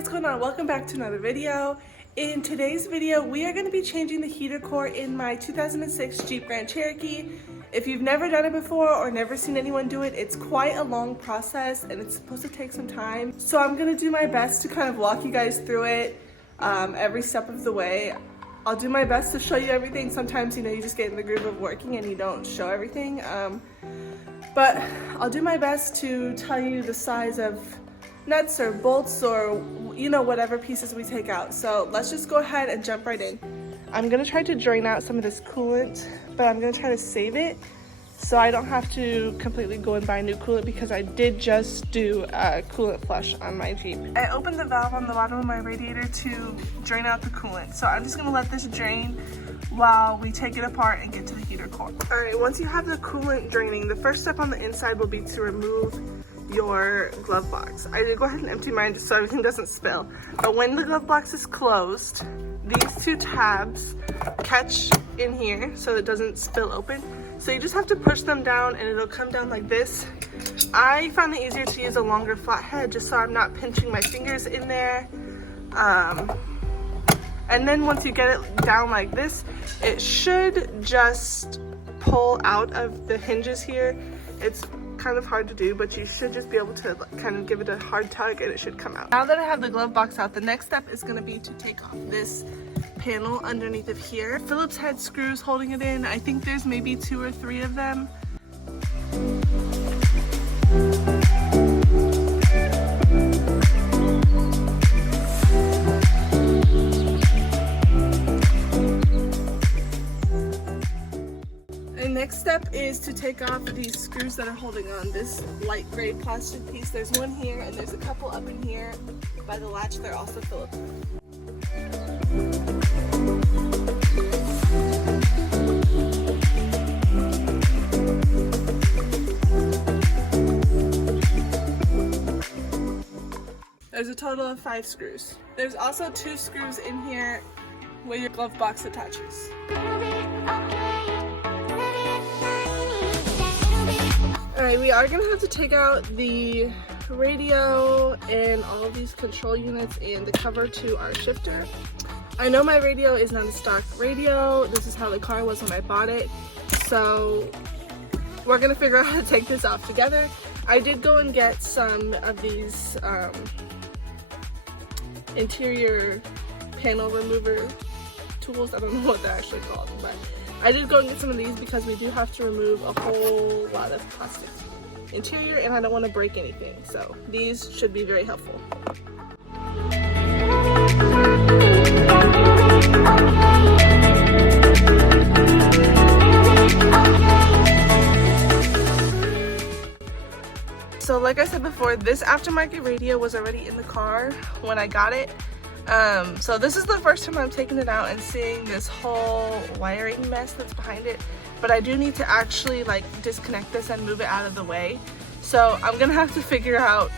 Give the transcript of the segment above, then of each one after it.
what's going on? Welcome back to another video. In today's video, we are going to be changing the heater core in my 2006 Jeep Grand Cherokee. If you've never done it before or never seen anyone do it, it's quite a long process and it's supposed to take some time. So I'm going to do my best to kind of walk you guys through it every step of the way. I'll do my best to show you everything. Sometimes, you know, you just get in the groove of working and you don't show everything. But I'll do my best to tell you the size of nuts or bolts or, you know, whatever pieces we take out. So let's just go ahead and jump right in. I'm gonna try to drain out some of this coolant, but I'm gonna try to save it so I don't have to completely go and buy new coolant because I did just do a coolant flush on my Jeep. I opened the valve on the bottom of my radiator to drain out the coolant. So I'm just gonna let this drain while we take it apart and get to the heater core. All right, once you have the coolant draining, the first step on the inside will be to remove your glove box. I did go ahead and empty mine just so everything doesn't spill. But when the glove box is closed, these two tabs catch in here so it doesn't spill open. So you just have to push them down and it'll come down like this. I found it easier to use a longer flat head just so I'm not pinching my fingers in there. And then once you get it down like this, it should just pull out of the hinges here. It's kind of hard to do, but you should just be able to kind of give it a hard tug and it should come out. Now that I have the glove box out, the next step is going to be to take off this panel underneath of here. Phillips head screws holding it in. I think there's maybe 2 or 3 of them. Next step is to take off these screws that are holding on this light gray plastic piece. There's one here and there's a couple up in here by the latch. They're also Phillips. There's a total of 5 screws. There's also 2 screws in here where your glove box attaches. Alright, we are going to have to take out the radio and all of these control units and the cover to our shifter. I know my radio is not a stock radio. This is how the car was when I bought it. So we're going to figure out how to take this off together. I did go and get some of these interior panel remover tools. I don't know what they're actually called, but I did go and get some of these because we do have to remove a whole lot of plastic interior and I don't want to break anything. So these should be very helpful. So like I said before, this aftermarket radio was already in the car when I got it. So this is the first time I'm taking it out and seeing this whole wiring mess that's behind it, but I do need to actually like disconnect this and move it out of the way. So I'm gonna have to figure out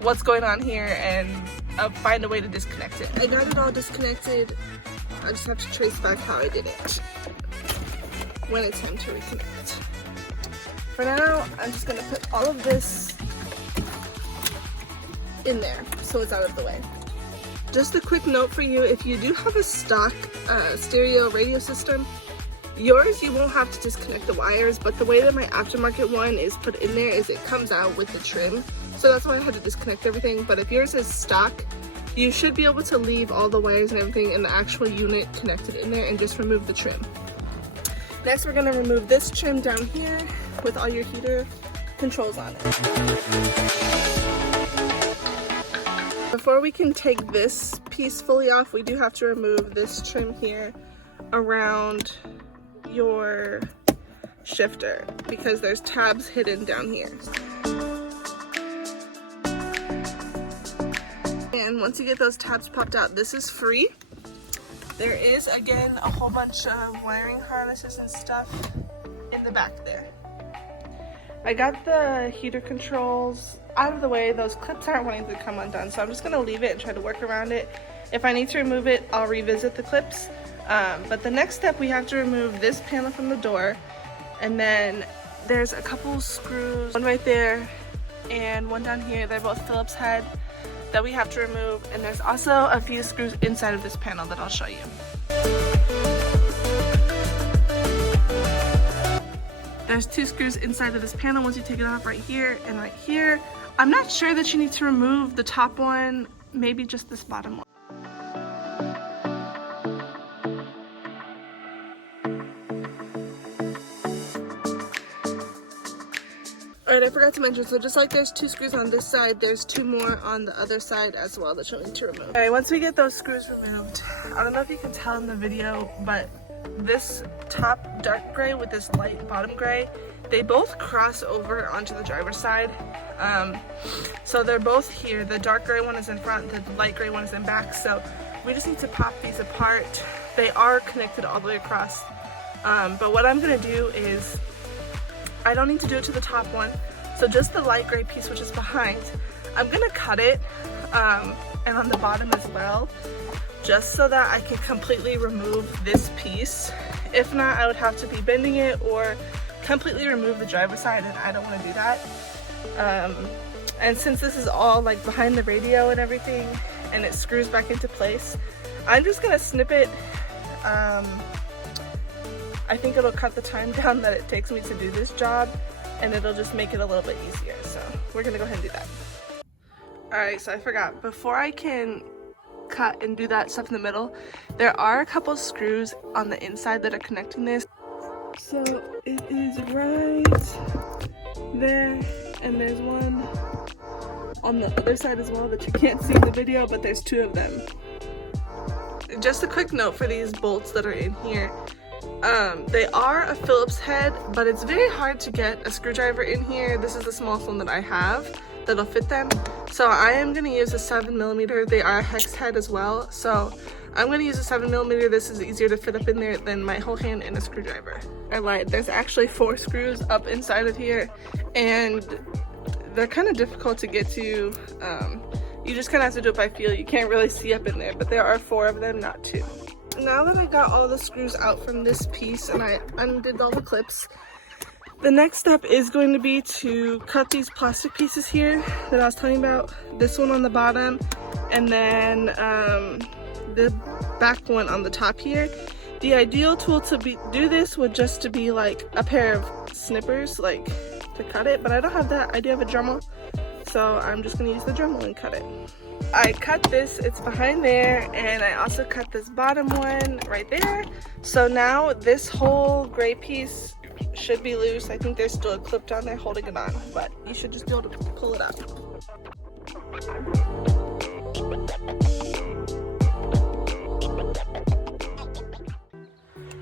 what's going on here and find a way to disconnect it. I got it all disconnected. I just have to trace back how I did it when it's time to reconnect. For now, I'm just gonna put all of this in there so it's out of the way. Just a quick note for you, if you do have a stock stereo radio system, yours you won't have to disconnect the wires, but the way that my aftermarket one is put in there is it comes out with the trim. So that's why I had to disconnect everything. But if yours is stock, you should be able to leave all the wires and everything in the actual unit connected in there and just remove the trim. Next, we're gonna remove this trim down here with all your heater controls on it. Before we can take this piece fully off, we do have to remove this trim here around your shifter because there's tabs hidden down here. And once you get those tabs popped out, this is free. There is, again, a whole bunch of wiring harnesses and stuff in the back there. I got the heater controls out of the way. Those clips aren't wanting to come undone, so I'm just gonna leave it and try to work around it. If I need to remove it, I'll revisit the clips. But the next step, we have to remove this panel from the door, and then there's a couple screws, one right there and one down here. They're both Phillips head. that we have to remove, and there's also a few screws inside of this panel that I'll show you. There's 2 screws inside of this panel once you take it off, right here and right here. I'm not sure that you need to remove the top one, maybe just this bottom one. Alright, I forgot to mention, so just like there's 2 screws on this side, there's 2 more on the other side as well that you'll need to remove. Alright, once we get those screws removed, I don't know if you can tell in the video, but this top dark gray with this light bottom gray, they both cross over onto the driver's side. So they're both here. The dark gray one is in front, the light gray one is in back. So we just need to pop these apart. They are connected all the way across. But what I'm gonna do is, I don't need to do it to the top one. So just the light gray piece, which is behind, I'm gonna cut it, and on the bottom as well, just so that I can completely remove this piece. If not, I would have to be bending it or completely remove the driver's side, and I don't want to do that. And since this is all like behind the radio and everything, and it screws back into place, I'm just gonna snip it. I think it'll cut the time down that it takes me to do this job, and it'll just make it a little bit easier. So we're gonna go ahead and do that. Alright, so I forgot, before I can cut and do that stuff in the middle, there are a couple screws on the inside that are connecting this. So it is right there, and there's one on the other side as well that you can't see in the video, but there's 2 of them. Just a quick note for these bolts that are in here. They are a Phillips head, but it's very hard to get a screwdriver in here. This is the smallest one that I have that'll fit them. So I am going to use a 7mm. They are a hex head as well. So I'm going to use a 7mm. This is easier to fit up in there than my whole hand in a screwdriver. I lied. There's actually 4 screws up inside of here, and they're kind of difficult to get to. You just kind of have to do it by feel. You can't really see up in there, but there are 4 of them, not 2. Now that I got all the screws out from this piece and I undid all the clips, the next step is going to be to cut these plastic pieces here that I was telling about. This one on the bottom, and then the back one on the top here. The ideal tool to do this would just to be like a pair of snippers, like to cut it, but I don't have that. I do have a Dremel, so I'm just going to use the Dremel and cut it. I cut this, it's behind there, and I also cut this bottom one right there. So now this whole gray piece should be loose. I think there's still a clip down there holding it on, but you should just be able to pull it up.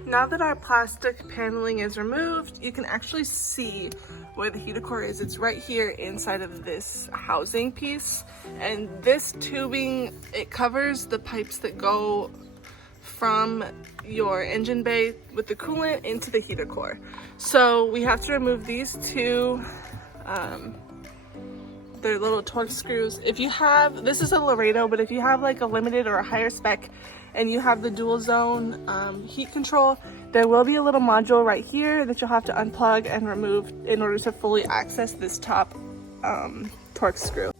Now that our plastic paneling is removed, you can actually see where the heater core is. It's right here inside of this housing piece, and this tubing, it covers the pipes that go from your engine bay with the coolant into the heater core. So we have to remove these 2 they're little Torx screws. If you have, this is a Laredo, but if you have like a limited or a higher spec and you have the dual zone heat control, there will be a little module right here that you'll have to unplug and remove in order to fully access this top Torx screw.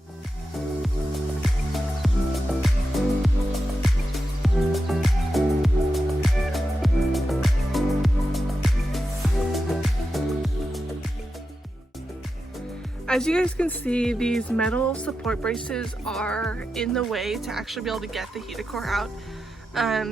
As you guys can see, these metal support braces are in the way to actually be able to get the heater core out.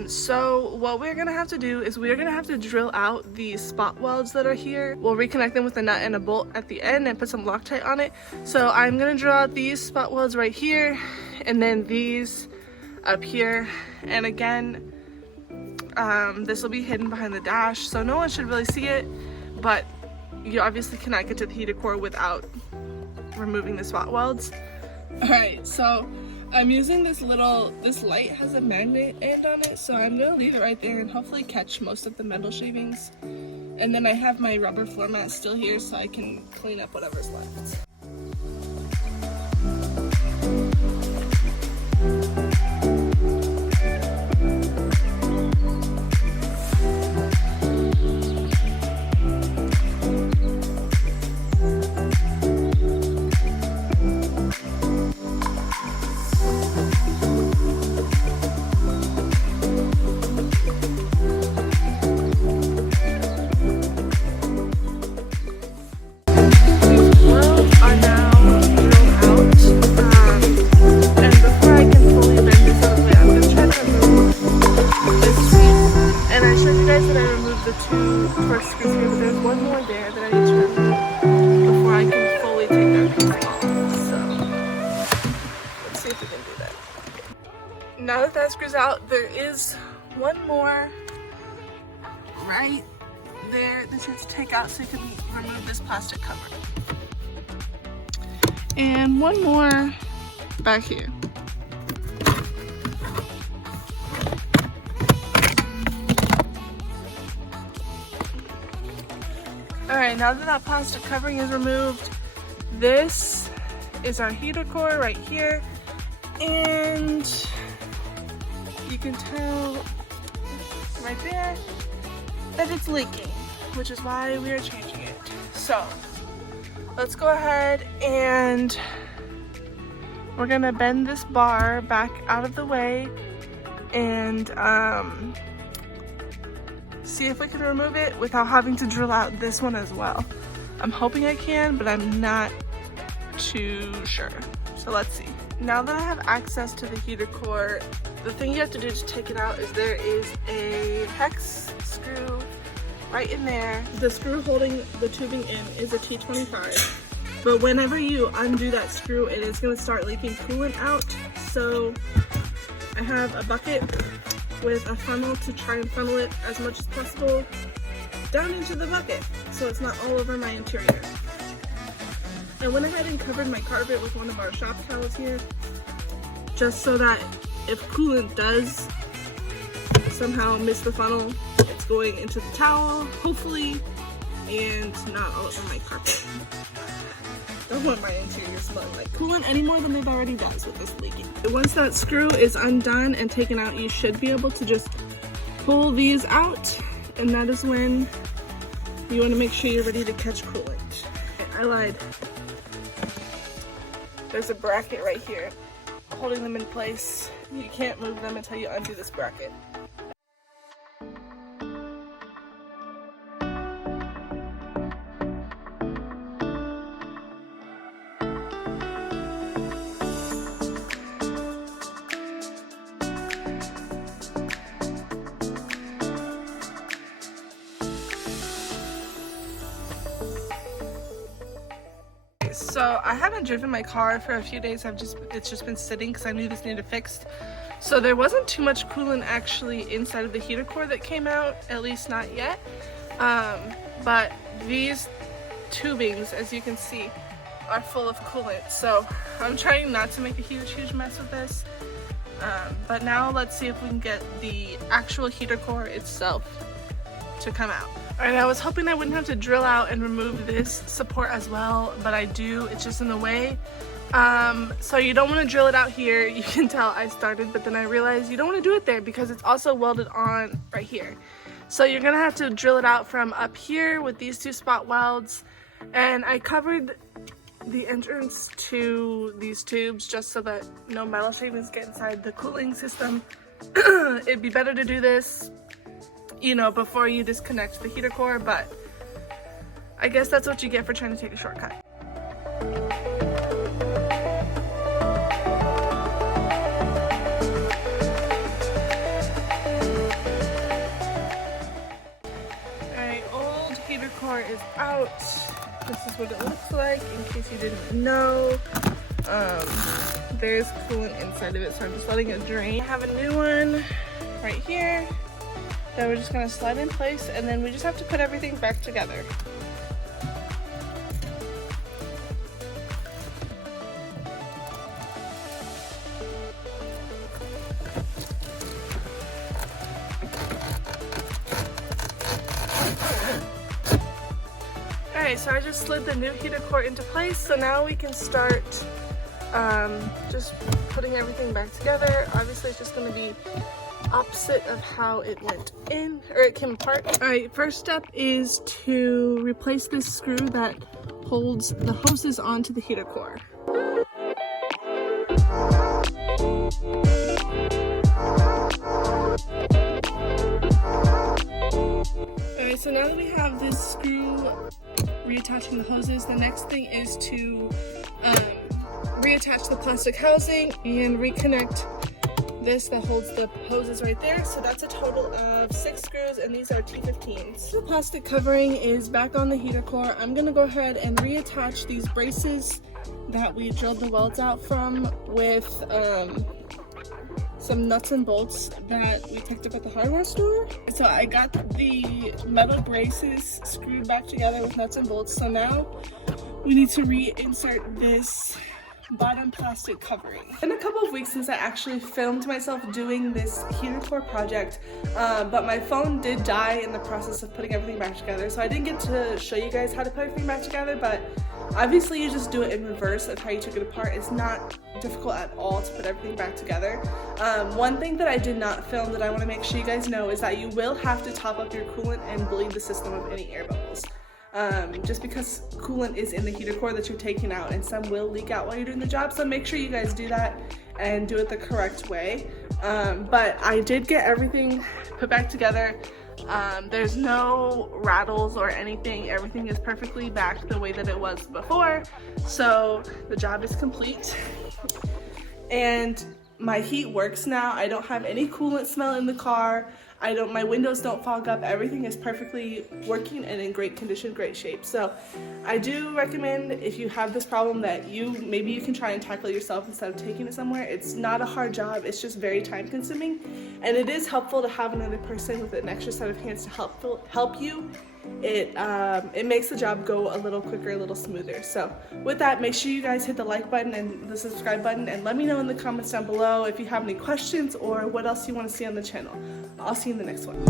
So what we're gonna have to do is we're gonna have to drill out the spot welds that are here. We'll reconnect them with a nut and a bolt at the end and put some Loctite on it. So I'm gonna drill out these spot welds right here, and then these up here. And again, this will be hidden behind the dash, so no one should really see it, but you obviously cannot get to the heater core without removing the spot welds. Alright, so I'm using this light has a magnet end on it, so I'm gonna leave it right there and hopefully catch most of the metal shavings. And then I have my rubber floor mat still here so I can clean up whatever's left. screws out. There is one more right there that you have to take out so you can remove this plastic cover. And one more back here. Alright, now that that plastic covering is removed, this is our heater core right here. And you can tell right there that it's leaking, which is why we are changing it. So let's go ahead and we're gonna bend this bar back out of the way and see if we can remove it without having to drill out this one as well. I'm hoping I can, but I'm not too sure. So let's see. Now that I have access to the heater core, the thing you have to do to take it out is there is a hex screw right in there. The screw holding the tubing in is a T25. But whenever you undo that screw, it is going to start leaking coolant out. So I have a bucket with a funnel to try and funnel it as much as possible down into the bucket so it's not all over my interior. I went ahead and covered my carpet with one of our shop towels here, just so that if coolant does somehow miss the funnel, it's going into the towel, hopefully, and not all over my carpet. Don't want my interior smelling like coolant any more than it already does with this leaking. Once that screw is undone and taken out, you should be able to just pull these out, and that is when you want to make sure you're ready to catch coolant. I lied. There's a bracket right here holding them in place. You can't move them until you undo this bracket. So I haven't driven my car for a few days. It's just been sitting because I knew this needed fixed. So there wasn't too much coolant actually inside of the heater core that came out, at least not yet. But these tubings, as you can see, are full of coolant. So I'm trying not to make a huge mess with this. But now let's see if we can get the actual heater core itself to come out. Alright, I was hoping I wouldn't have to drill out and remove this support as well, but I do. It's just in the way. So you don't want to drill it out here. You can tell I started, but then I realized you don't want to do it there because it's also welded on right here. So you're going to have to drill it out from up here with these two spot welds. And I covered the entrance to these tubes just so that no metal shavings get inside the cooling system. It'd be better to do this, you know, before you disconnect the heater core, but I guess that's what you get for trying to take a shortcut. Alright, old heater core is out. This is what it looks like, in case you didn't know. There's coolant inside of it, so I'm just letting it drain. I have a new one right here that we're just going to slide in place, and then we just have to put everything back together. Alright, so I just slid the new heater core into place, so now we can start just putting everything back together. Obviously it's just going to be opposite of how it went in, or it came apart. Alright, first step is to replace this screw that holds the hoses onto the heater core. Alright, so now that we have this screw reattaching the hoses, the next thing is to reattach the plastic housing and reconnect this that holds the hoses right there. So that's a total of 6 screws, and these are T15s. The plastic covering is back on the heater core. I'm gonna go ahead and reattach these braces that we drilled the welds out from with some nuts and bolts that we picked up at the hardware store. So I got the metal braces screwed back together with nuts and bolts. So now we need to reinsert this bottom plastic covering. It's been a couple of weeks since I actually filmed myself doing this heater core project, but my phone did die in the process of putting everything back together, so I didn't get to show you guys how to put everything back together. But obviously you just do it in reverse of how you took it apart. It's not difficult at all to put everything back together. One thing that I did not film that I want to make sure you guys know is that you will have to top up your coolant and bleed the system of any air bubbles. Just because coolant is in the heater core that you're taking out, and some will leak out while you're doing the job, so make sure you guys do that and do it the correct way. But I did get everything put back together. There's no rattles or anything. Everything is perfectly back the way that it was before, so the job is complete. And my heat works now. I don't have any coolant smell in the car. My windows don't fog up. Everything is perfectly working and in great condition, great shape. So I do recommend, if you have this problem, that maybe you can try and tackle it yourself instead of taking it somewhere. It's not a hard job. It's just very time consuming. And it is helpful to have another person with an extra set of hands to help you. It makes the job go a little quicker, a little smoother. So with that, make sure you guys hit the like button and the subscribe button, and let me know in the comments down below if you have any questions or what else you want to see on the channel. I'll see you in the next one.